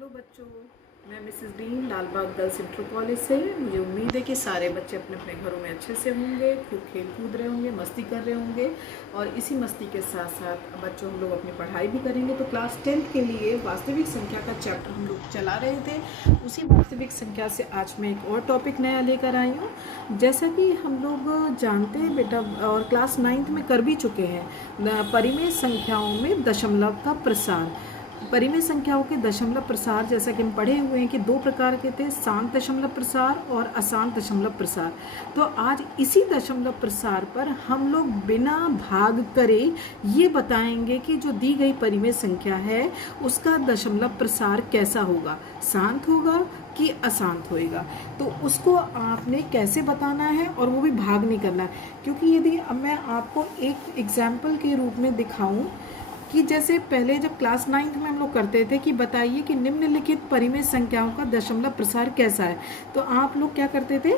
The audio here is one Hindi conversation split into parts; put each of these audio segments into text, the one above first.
हेलो बच्चों, मैं Mrs Dean Lalbagh girls inter college से। मुझे उम्मीद है कि सारे बच्चे अपने अपने घरों में अच्छे से होंगे, खूब खेल कूद रहे होंगे, मस्ती कर रहे होंगे और इसी मस्ती के साथ साथ बच्चों हम लोग अपनी पढ़ाई भी करेंगे। तो क्लास 10th के लिए वास्तविक संख्या का चैप्टर हम लोग चला रहे थे। उसी वास्तविक संख्या से आज मैं एक और टॉपिक नया लेकर आई हूँ। जैसा कि हम लोग जानते हैं बेटा, और क्लास 9th में कर भी चुके हैं, परिमेय संख्याओं में दशमलव का प्रसार। परिमेय संख्याओं के दशमलव प्रसार जैसा कि हम पढ़े हुए हैं कि दो प्रकार के थे, शांत दशमलव प्रसार और अशांत दशमलव प्रसार। तो आज इसी दशमलव प्रसार पर हम लोग बिना भाग करे ये बताएंगे कि जो दी गई परिमेय संख्या है उसका दशमलव प्रसार कैसा होगा, शांत होगा कि अशांत होएगा। तो उसको आपने कैसे बताना है और वो भी भाग नहीं करना है। क्योंकि यदि अब मैं आपको एक एग्जाम्पल के रूप में दिखाऊं कि जैसे पहले जब क्लास 9th में हम लोग करते थे कि बताइए कि निम्नलिखित परिमेय संख्याओं का दशमलव प्रसार कैसा है, तो आप लोग क्या करते थे,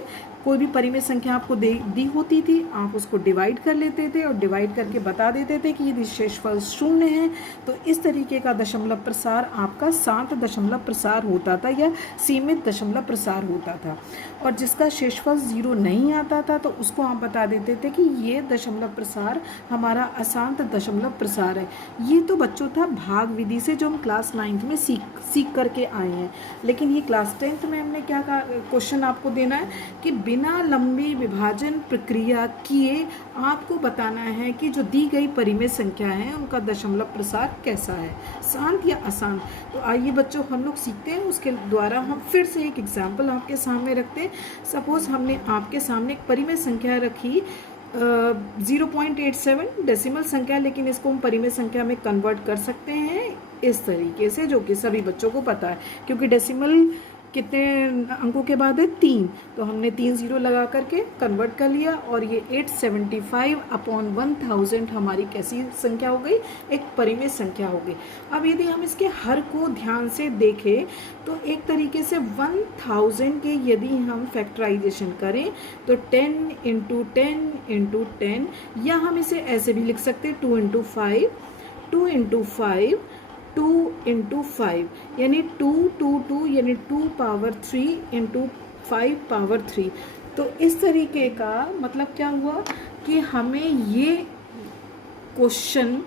कोई भी परिमेय संख्या आपको दी होती थी, आप उसको डिवाइड कर लेते थे और डिवाइड करके बता देते थे कि यदि शेषफल 0 है तो इस तरीके का दशमलव प्रसार आपका शांत दशमलव प्रसार होता था या सीमित दशमलव प्रसार होता था। और जिसका शेषफल 0 नहीं आता था तो उसको आप बता देते थे कि ये दशमलव प्रसार हमारा अशांत दशमलव प्रसार है। ये तो बच्चों था भाग विधि से जो हम क्लास 9th में सीख करके आए हैं। लेकिन ये क्लास 10th में हमने क्या क्वेश्चन आपको देना है कि बिना लंबी विभाजन प्रक्रिया किए आपको बताना है कि जो दी गई परिमेय संख्या है उनका दशमलव प्रसार कैसा है, शांत या अशांत। तो आइए बच्चों हम लोग सीखते हैं, उसके द्वारा हम फिर से एक एग्जाम्पल आपके सामने रखते हैं। सपोज हमने आपके सामने एक परिमेय संख्या रखी 0.87 डेसिमल संख्या, लेकिन इसको हम परिमेय संख्या में कन्वर्ट कर सकते हैं इस तरीके से, जो कि सभी बच्चों को पता है। क्योंकि डेसिमल कितने अंकों के बाद है, 3, तो हमने 3 0 लगा करके कन्वर्ट कर लिया और ये 875/1000 हमारी कैसी संख्या हो गई, एक परिमेय संख्या हो गई। अब यदि हम इसके हर को ध्यान से देखें तो एक तरीके से 1000 के यदि हम फैक्टराइजेशन करें तो 10 × 10 × 10, या हम इसे ऐसे भी लिख सकते हैं 2 × 5 2 × 5 2 × 5, यानी 2 2 2 यानी 2 पावर 3 × 5 पावर 3। तो इस तरीके का मतलब क्या हुआ कि हमें ये क्वेश्चन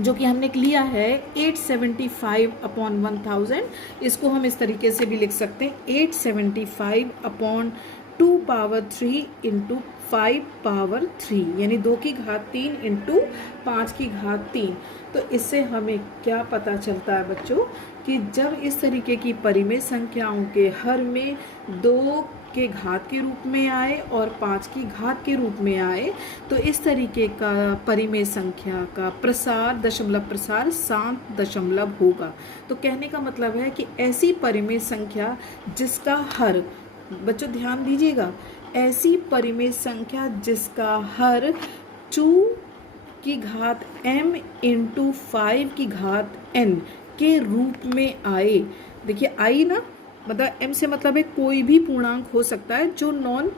जो कि हमने लिया है 875/1000, इसको हम इस तरीके से भी लिख सकते हैं 875/2 पावर 3 × 5 पावर 3, यानी 2 की घात 3 × 5 की घात 3। तो इससे हमें क्या पता चलता है बच्चों कि जब इस तरीके की परिमेय संख्याओं के हर में 2 के घात के रूप में आए और 5 की घात के रूप में आए तो इस तरीके का परिमेय संख्या का प्रसार, दशमलव प्रसार शांत दशमलव होगा। तो कहने का मतलब है कि ऐसी परिमेय संख्या जिसका हर, बच्चों ध्यान दीजिएगा, ऐसी परिमेय संख्या जिसका हर 2 की घात m × 5 की घात n के रूप में आए। देखिए आई ना, मतलब m से मतलब है कोई भी पूर्णांक हो सकता है जो नॉन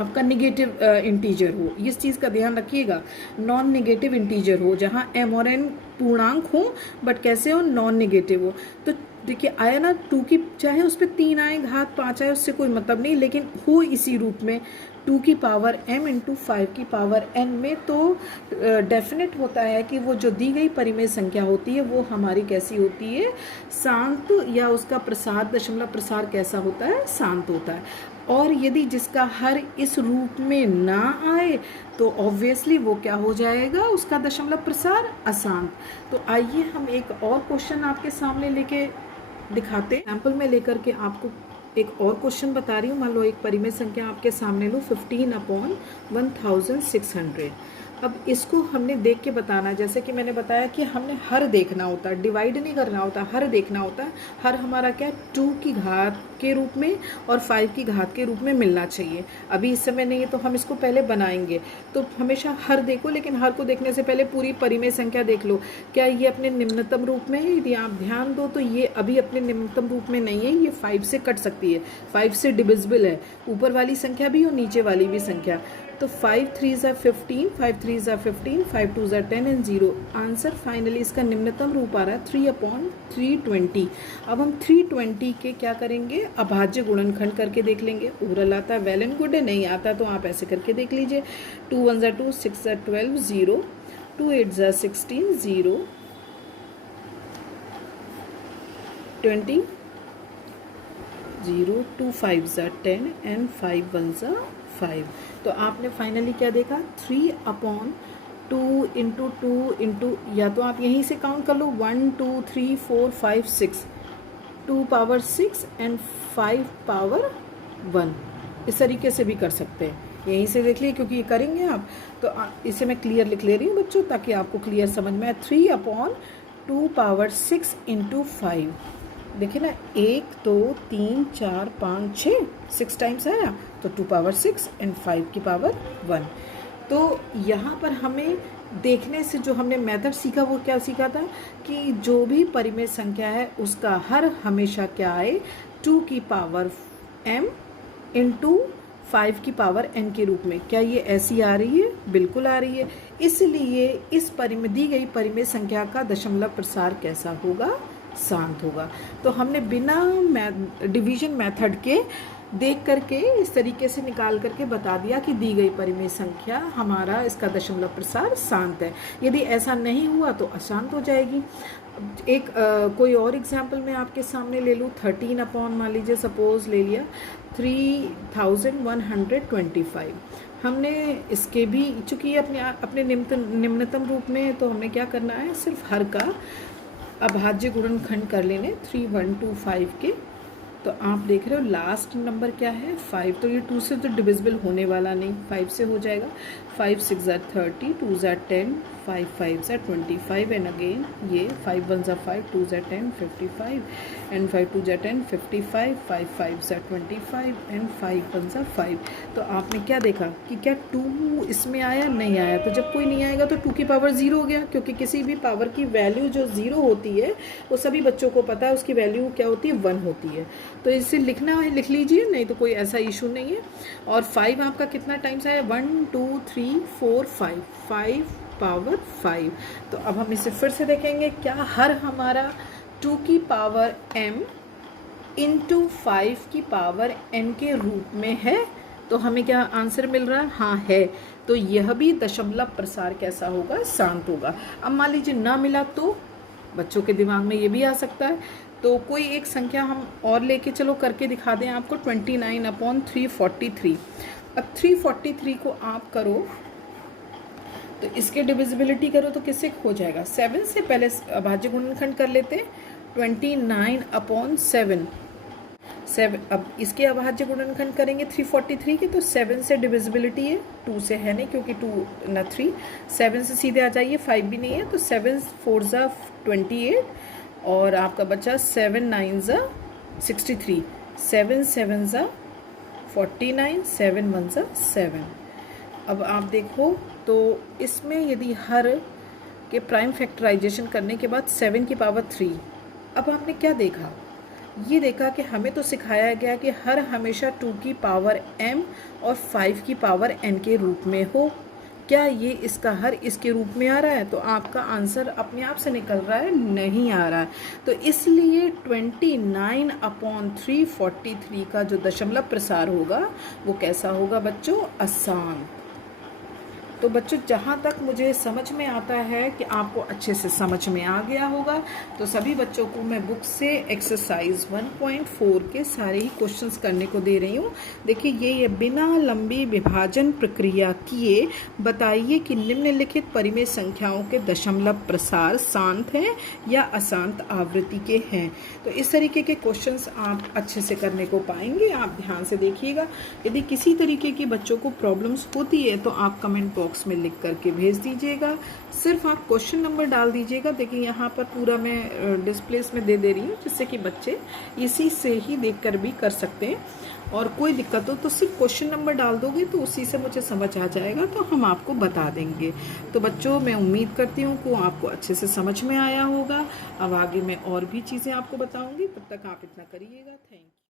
आपका निगेटिव इंटीजर हो। इस चीज़ का ध्यान रखिएगा, नॉन निगेटिव इंटीजर हो, जहाँ m और n पूर्णांक हो बट कैसे हो, नॉन निगेटिव हो। तो देखिए आया ना, 2 की चाहे उस पर 3 आए, घात 5 आए, उससे कोई मतलब नहीं, लेकिन हो इसी रूप में 2 की पावर m × 5 की पावर n में, तो डेफिनेट होता है कि वो जो दी गई परिमेय संख्या होती है वो हमारी कैसी होती है, शांत, या उसका प्रसार, दशमलव प्रसार कैसा होता है, शांत होता है। और यदि जिसका हर इस रूप में ना आए तो ऑब्वियसली वो क्या हो जाएगा, उसका दशमलव प्रसार अशांत। तो आइए हम एक और क्वेश्चन आपके सामने लेके दिखाते हैं। सैंपल में लेकर के आपको एक और क्वेश्चन बता रही हूँ। मान लो एक परिमेय संख्या आपके सामने लो 15/1600। अब इसको हमने देख के बताना, जैसे कि मैंने बताया कि हमने हर देखना होता है, डिवाइड नहीं करना होता, हर देखना होता है। हर हमारा क्या, 2 की घात के रूप में और 5 की घात के रूप में मिलना चाहिए। अभी इस समय नहीं है तो हम इसको पहले बनाएंगे। तो हमेशा हर देखो, लेकिन हर को देखने से पहले पूरी परिमेय संख्या देख लो, क्या ये अपने निम्नतम रूप में है। यदि आप ध्यान दो तो ये अभी अपने निम्नतम रूप में नहीं है, ये 5 से कट सकती है, 5 से डिविजिबल है, ऊपर वाली संख्या भी और नीचे वाली भी संख्या। तो 5 3 ज़ा 15, 5 3 ज़ा 15, 5 2 ज़ा 10 एंड 0। आंसर फाइनली इसका निम्नतम रूप आ रहा है 3/320। अब हम 320 के क्या करेंगे, अभाज्य गुणनखंड करके देख लेंगे। ओरल आता है वेल एंड गुड है, नहीं आता तो आप ऐसे करके देख लीजिए। 2 1 ज़ा 2, 6 ज़ा 12 0, 2 8 ज़ा 16 0, 20 0, 2 5 ज़ा 10 एंड 5 1 ज़ा 5। तो आपने फाइनली क्या देखा, 3/2 इंटू 2 इंटू, या तो आप यहीं से काउंट कर लो 1 2 3 4 5 6, 2 पावर 6 एंड 5 पावर 1। इस तरीके से भी कर सकते हैं, यहीं से देख लिए क्योंकि ये करेंगे आप। तो इसे मैं क्लियर लिख ले रही हूँ बच्चों ताकि आपको क्लियर समझ में आए। 3/2 पावर 6 इंटू 5, देखिए ना 1 2 3 4 5 6 टाइम्स आया, तो 2 पावर 6 एंड 5 की पावर 1। तो यहाँ पर हमें देखने से जो हमने मेथड सीखा वो क्या सीखा था कि जो भी परिमेय संख्या है उसका हर हमेशा क्या आए, 2 की पावर m इंटू 5 की पावर n के रूप में। क्या ये ऐसी आ रही है? बिल्कुल आ रही है। इसलिए इस दी गई परिमेय संख्या का दशमलव प्रसार कैसा होगा, शांत होगा। तो हमने बिना डिवीजन मेथड के देख करके इस तरीके से निकाल करके बता दिया कि दी गई परिमेय संख्या हमारा इसका दशमलव प्रसार शांत है। यदि ऐसा नहीं हुआ तो अशांत हो जाएगी। एक कोई और एग्जाम्पल मैं आपके सामने ले लूँ। 13 अपॉन मान लीजिए सपोज ले लिया 3125। हमने इसके भी चूँकि ये अपने निम्नतम रूप में है तो हमें क्या करना है, सिर्फ हर का अभाज्य गुणनखंड कर लेने 3125 के। तो आप देख रहे हो लास्ट नंबर क्या है 5, तो ये 2 से तो डिविजिबल होने वाला नहीं, 5 से हो जाएगा। 5 6 ज़ा 30, 2 ज़ा 10, 5 5 ज़ा 25 एंड अगेन ये 5 1 ज़ा 5, 2 ज़ा 10 55 एंड 5 2 ज़ा 10 55, 5 5 ज़ा 25 एंड 5 1 ज़ा 5। तो आपने क्या देखा कि क्या 2 इसमें आया, नहीं आया। तो जब कोई नहीं आएगा तो 2 की पावर 0 हो गया, क्योंकि किसी भी पावर की वैल्यू जो 0 होती है वो सभी बच्चों को पता है उसकी वैल्यू क्या होती है, 1 होती है। तो इसे लिखना है लिख लीजिए, नहीं तो कोई ऐसा इशू नहीं है। और 5 आपका कितना टाइम्स आया, 1 2 3 4 5, 5 पावर 5। तो अब हम इसे फिर से देखेंगे, क्या हर हमारा 2 की पावर m इंटू 5 की पावर n के रूप में है। तो हमें क्या आंसर मिल रहा है, हाँ है। तो यह भी दशमलव प्रसार कैसा होगा, शांत होगा। अब मान लीजिए ना मिला तो बच्चों के दिमाग में ये भी आ सकता है। तो कोई एक संख्या हम और लेके चलो करके दिखा दें आपको। 29/343। अब 343 को आप करो तो इसके डिविजिबिलिटी करो तो किससे हो जाएगा, 7 से। पहले अभाज्य गुणनखंड कर लेते हैं 29/7। अब इसके अभाज्य गुणनखंड करेंगे 343 के, तो 7 से डिविजिबिलिटी है, 2 से है नहीं क्योंकि 2 ना 3। 7 से सीधे आ जाइए, 5 भी नहीं है, तो 7 4 ज़ा 28 और आपका बचा 7 9 ज़ा 63, 7 7 ज़ा 49, 7 1 ज़ा 7। अब आप देखो तो इसमें यदि हर के प्राइम फैक्टराइजेशन करने के बाद 7 की पावर 3। अब आपने क्या देखा, ये देखा कि हमें तो सिखाया गया कि हर हमेशा 2 की पावर m और 5 की पावर n के रूप में हो। क्या ये इसका हर इसके रूप में आ रहा है? तो आपका आंसर अपने आप से निकल रहा है, नहीं आ रहा है। तो इसलिए 29/343 का जो दशमलव प्रसार होगा वो कैसा होगा बच्चों, अशांत। तो बच्चों जहाँ तक मुझे समझ में आता है कि आपको अच्छे से समझ में आ गया होगा, तो सभी बच्चों को मैं बुक से एक्सरसाइज 1.4 के सारे ही क्वेश्चंस करने को दे रही हूँ। देखिए ये बिना लंबी विभाजन प्रक्रिया किए बताइए कि निम्नलिखित परिमेय संख्याओं के दशमलव प्रसार शांत हैं या अशांत आवृत्ति के हैं। तो इस तरीके के क्वेश्चंस आप अच्छे से करने को पाएंगे, आप ध्यान से देखिएगा। यदि किसी तरीके की बच्चों को प्रॉब्लम्स होती है तो आप कमेंट बॉक्स में लिख करके भेज दीजिएगा। सिर्फ आप क्वेश्चन नंबर डाल दीजिएगा। देखिए यहाँ पर पूरा मैं डिस्प्लेस में दे रही हूँ जिससे कि बच्चे इसी से ही देखकर भी कर सकते हैं। और कोई दिक्कत हो तो सिर्फ क्वेश्चन नंबर डाल दोगे तो उसी से मुझे समझ आ जाएगा, तो हम आपको बता देंगे। तो बच्चों मैं उम्मीद करती हूँ कि आपको अच्छे से समझ में आया होगा। अब आगे मैं और भी चीज़ें आपको बताऊँगी, तब तक आप इतना करिएगा। Thank you.